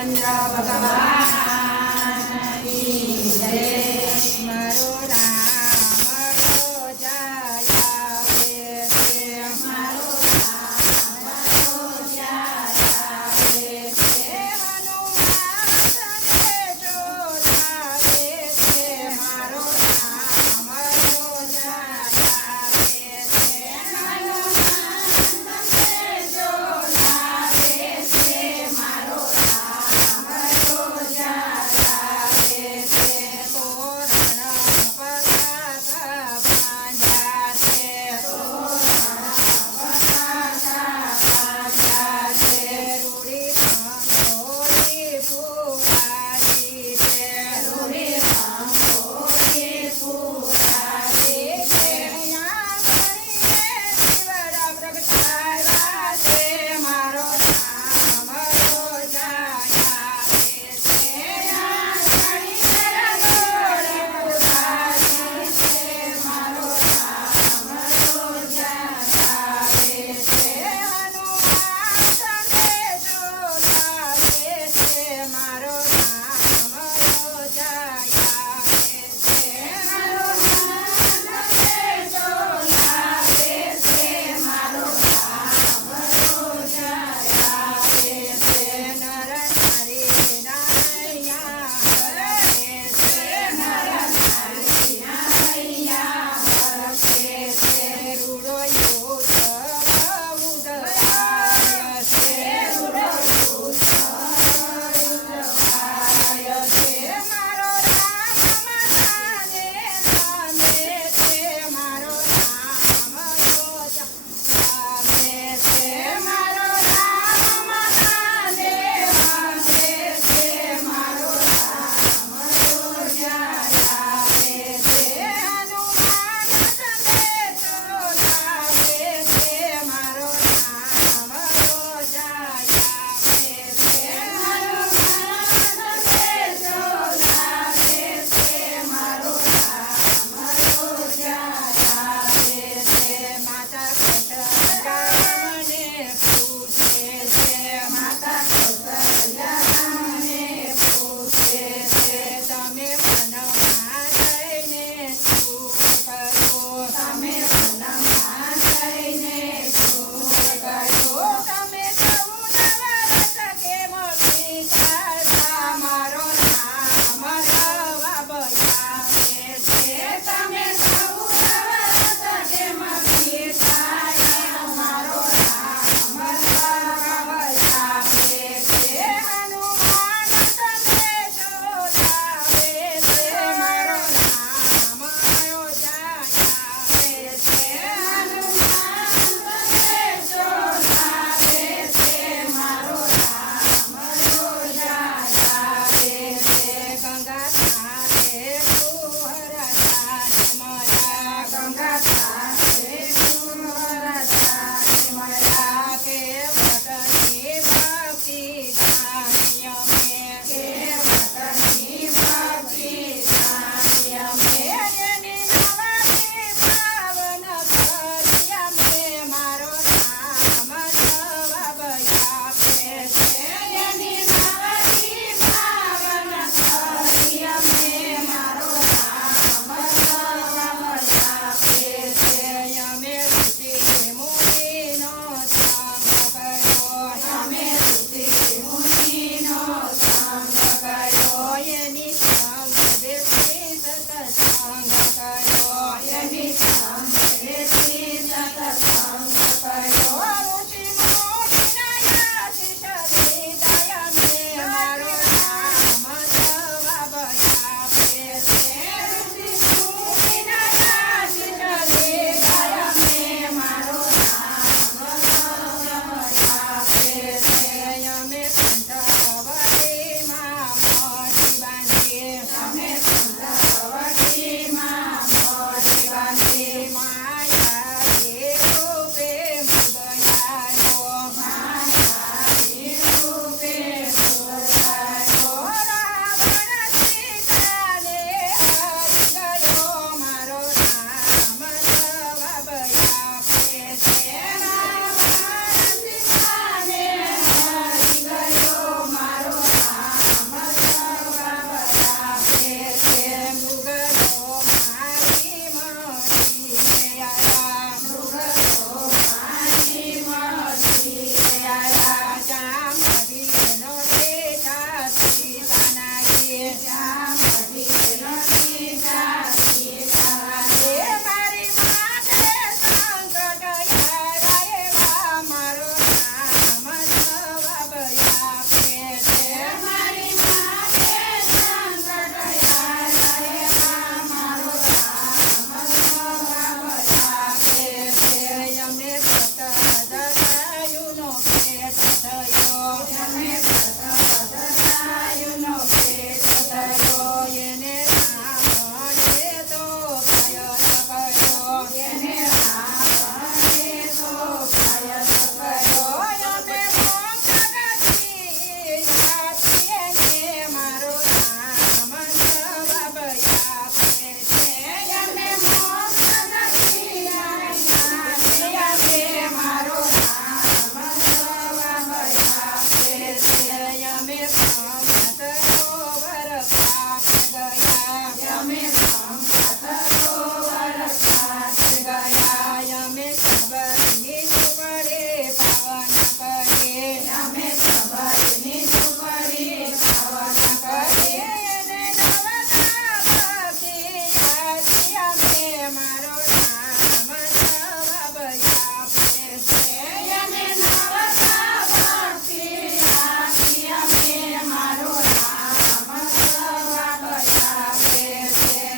રામચંદ્ર ભગવાન કી જય